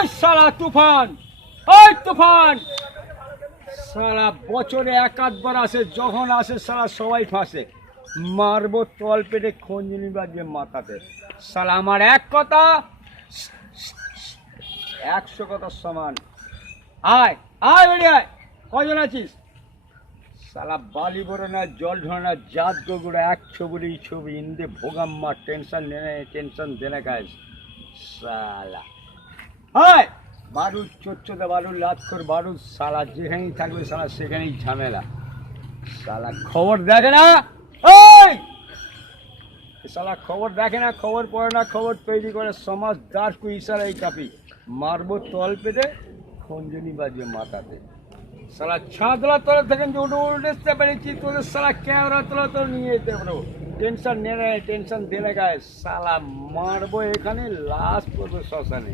ওই সালা তুফান, ওই তুফান সালা বছরে এক আধবার আসে, যখন আসে সালা সবাই ফাঁসে। মারবো তল পেটে খঞ্জনি বাজবে মাথাতে। সালা আমার এক কথা 100 কথার সমান। আয় আয় বেড়ে আয়, কজন আছিস? সালা বালি বড় না, জল ঝরে না, জাত গোগুড়া, এক ছবি ছবি ইন্দে ভোগাম্মা, টেনশন নেনে টেনশন দেনে গাইস সালা। হায় বারুদ চোচ্চোদা, বারুদ লাতখোর বারুদ, সালা যেখানেই থাকবে সালা সেখানেই ঝামেলা। সালা খবর দেখে না, ওই সালা খবর দেখে না, খবর পড়ে না, খবর তৈরি করে সমাজ দাস কু ইশারাই কাপি। মারবো তল পেটে খঞ্জনি বাজবে মাথাতে। সালা ছাদলা তলা থেকে উঠতে পেরেছি, তোদের সালা ক্যামেরা তলা তো নিয়ে যেতে পারো। টেনশন নেনে টেনশন দেনে গায়ে সালা মারবো এখানে, লাশ পড়বে শ্মশানে।